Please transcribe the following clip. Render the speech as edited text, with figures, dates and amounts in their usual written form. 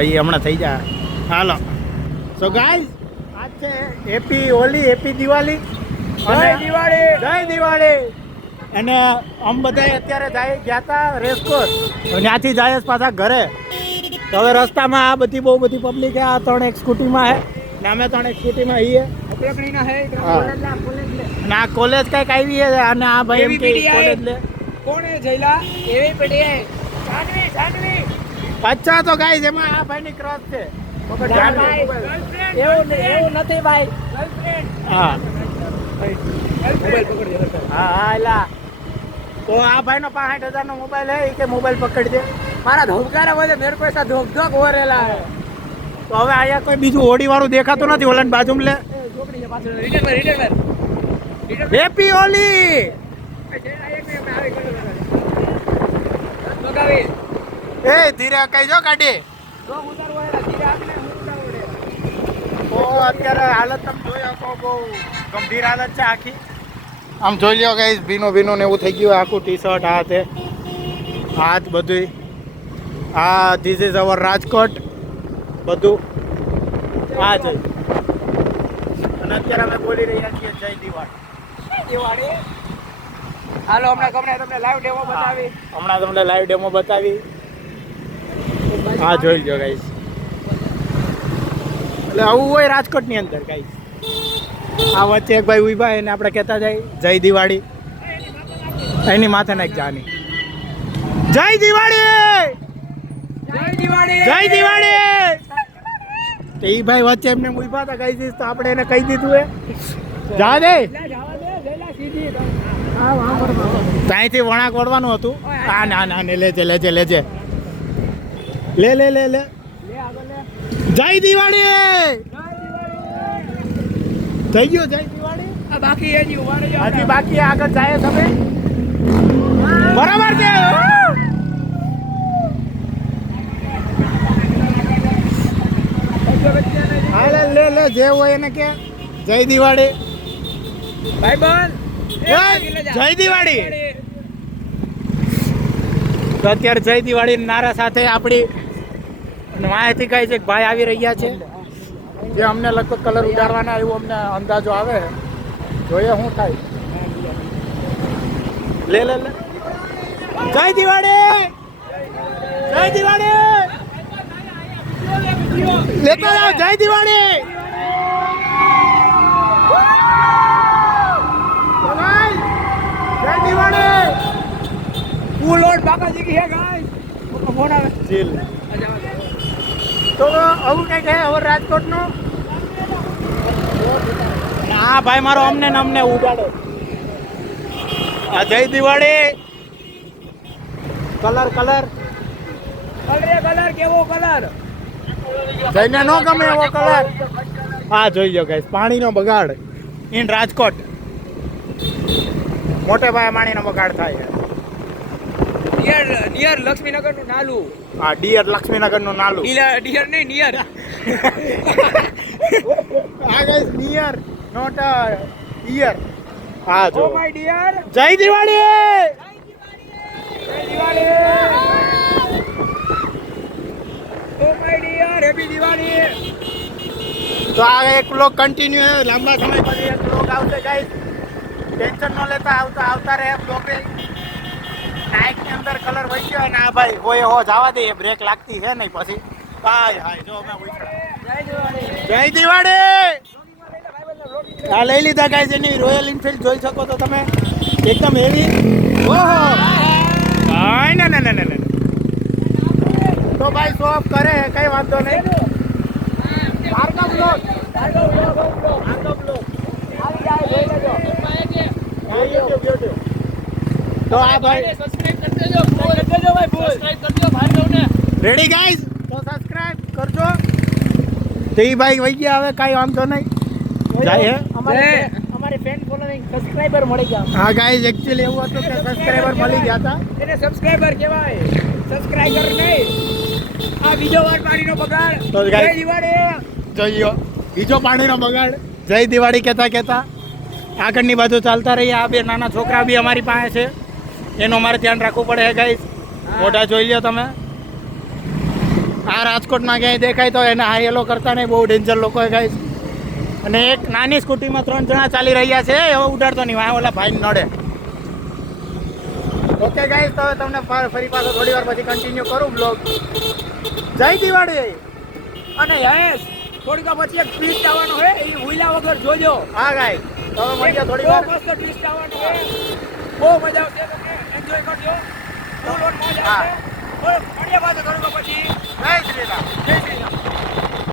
ભાઈ હમણાં થઈ જાય. હાલો સો ગાઈઝ આજ છે હેપી હોલી, હેપી દિવાળી, જય દિવાળી, જય દિવાળી. અને આમ બધા અત્યારે ગયા હતા રેસકોર્સ, ત્યાંથી જાય પાછા ઘરે. તો હવે રસ્તામાં આ બધી બહુ બધી પબ્લિક છે. આ ત્રણ એક સ્કૂટીમાં હે ને અમે ત્રણ એક સ્કૂટીમાં છીએ. અને આ કોલેજ કઈક આવી છે અને આ ભાઈ એમ કે કોલેજ લે કોણે જઈલા એવી પડી સાનવી સાનવી. અચ્છા તો ગાઈઝ એમાં આ ભાઈની ક્રોસ છે. એવું નથી ભાઈ. હા મોબાઈલ પકડજો. હા હા એલા તો આ ભાઈનો 65,000 નો મોબાઈલ હે કે મોબાઈલ પકડી દે. મારા ધોબકારા બોલે મેરે પૈસા ધોક ધોક હો રહેલા હે. તો હવે અહીંયા કોઈ બીજું હોડી વાળું દેખાતું નથી. ઓલાની બાજુમાં લે છોકરી છે પાછળ રિટર્ન હેપી હોલી. એ ધીરે કઈ જો કાઢી. તો અત્યારે હાલત તમે જોઈ શકો, બહુ ગંભીર હાલત છે આખી. આમ જોઈ લ્યો ગાઈસ, ભીનો ભીનો ને એવું થઈ ગયું આખું. ટી શર્ટ આ તે હાથ બધું. આ ધીસ ઇઝ અવર રાજકોટ બધું આ જઈ. અને અત્યારે અમે બોલી રહ્યા છીએ જય દિવાળી. હાલો હમણાં તમને લાઈવ ડેમો બતાવી. હમણાં તમને લાઈવ ડેમો બતાવી. હા જોઈ લો ગાઈસ. એટલે આવું હોય રાજકોટની અંદર ગાઈસ. આ વચ્ચે એક ભાઈ ઉભા એને આપણે કહેતા જાય જય દિવાળી. એની માથે નાખ જાની જય દિવાળી, જય દિવાળી, જય દિવાળી. તો એ ભાઈ વચ્ચે એમને ઉભા હતા ગાઈસ. તો આપણે એને કહી દીધું હે જા દે. ત્યાંથી વળાંક વળવાનું હતું. હા ના ના ને લેજે લેજે લેજે લે લે લે લે. જય દિવાળી થઈ ગયું. જય દિવાળી બાકી હજી ઉભા હજી બાકી આગળ જાય તમે બરાબર છે. હાલે લે લે જે હોય એને કે જય દિવાળી ભાઈ બંધ જય દિવાળી. તો અત્યારે જય દિવાળી નારા સાથે આપણી માહિતી કહે છે કે ભાઈ આવી રહ્યા છે, જે અમને લગભગ કલર ઉડાડવાના એવું અમને અંદાજો આવે. જોઈએ શું થાય. લે લે લે જય દિવાળી, જય દિવાળી લેતા જાઓ. જય દિવાળી. જય દિવાળી. ફૂલ લોડ બાકાજી કી હે ગાઈસ. ફોન આવે જીલ. તો આવું કંઈક હે હવે રાજકોટનું. હા ભાઈ મારો અમને ને અમને ઉડાડે. આ જય દિવાળી. કલર કલર કલર કેવો કલર જઈને નો ગમે એવો કલર. હા જોઈ લો ગાઈસ, પાણીનો બગાડ ઇન રાજકોટ. મોટે ભાઈ પાણીનો બગાડ થાય છે. નિયર લક્ષ્મીનગર નું નાલું. હા ડિયર લક્ષ્મીનગર નું નાલું. ડિયર નહીં નિયર. હા ગાઈસ નિયર નોટ ઈયર. હા જો ઓ માય ડિયર, જય દિવાળી. જય Diwali. Oh my dear, happy Diwali. તો આ એક બ્લોગ કન્ટિન્યુ હે. લાંબા સમય પછી એક બ્લોગ આવશે ગાઈસ. ટેન્શન ન લેતા આવતા રહે બ્લોગ. નાઇટની અંદર કલર વહી ગયો અને આ ભાઈ હોય હો જવા દે. બ્રેક લાગતી છે નહીં પછી. હાય હાય જો અમે જય દિવાળી. જય દિવાળી. આ લઈ લીધા ગાઈસ. એની રોયલ એનફિલ્ડ જોઈ શકો તો તમે, એકદમ હેવી. ઓહો હાય ના ના ના ના. તો ભાઈ શો ઓફ કરે કઈ વાંધો નહીં. ભાર્ગવ બ્લોગ, ભાર્ગવ બ્લોગ આવી જાય જોઈ લેજો. YouTube. તો આ ભાઈ સબસ્ક્રાઇબ કરી દેજો ભાઈ. સબસ્ક્રાઇબ કરજો ભાર્ગવને. રેડી ગાઈસ, તો સબસ્ક્રાઇબ કરજો. તો એ ભાઈ વહી ગયા હવે કાંઈ વાંધો નહીં. જાય હે અમારી ફેન ફોલોઈંગ સબસ્ક્રાઇબર મળી ગયા. હા ગાઈસ, એકચ્યુઅલી એવું હતું કે સબસ્ક્રાઇબર મળી ગયા હતા. એને સબસ્ક્રાઇબર કહેવાય, સબસ્ક્રાઇબર નહીં. આ બીજો વાર પાણીનો બગાડ. તો જય guys, દિવાળી. જોઈયો બીજો પાણીનો બગાડ. જય દિવાળી કહેતા આગળની બાજુ ચાલતા રહીએ. આ બે નાના છોકરા બી અમારી પાસે છે, એનું અમારે ધ્યાન રાખવું પડે ગાઈસ. મોઢા જોઈ લ્યો તમે. આ રાજકોટમાં ક્યાંય દેખાય તો એને હાઈ હેલો કરતા નહીં, બહુ ડેન્જર લોકો ગાઈસ. અને એક નાની સ્કૂટીમાં 3 જણા ચાલી રહ્યા છે, એવો ઉડાડતો નહીં, વાહ ઓલા ભાઈ નડે. ઓકે ગાઈસ, તો તમને ફરી પાછો થોડી વાર પછી કન્ટિન્યુ કરું બ્લોગ. જય દિવાળી. અને યસ થોડીક વાર પછી એક ટ્વિસ્ટ આવવાનો હે, એ ભૂલ્યા વગર જોજો. હા ગાઈસ, તો હવે મળીએ થોડી બહુ વાર. મસ્ત ટ્વિસ્ટ આવવાનો હે, બહુ મજા આવશે, તમને એન્જોય કરજો, ફૂલ ઓન મોજ આવશે. મળીએ પાછો થોડીક વાર પછી. જય શ્રી રામ. જય શ્રી રામ.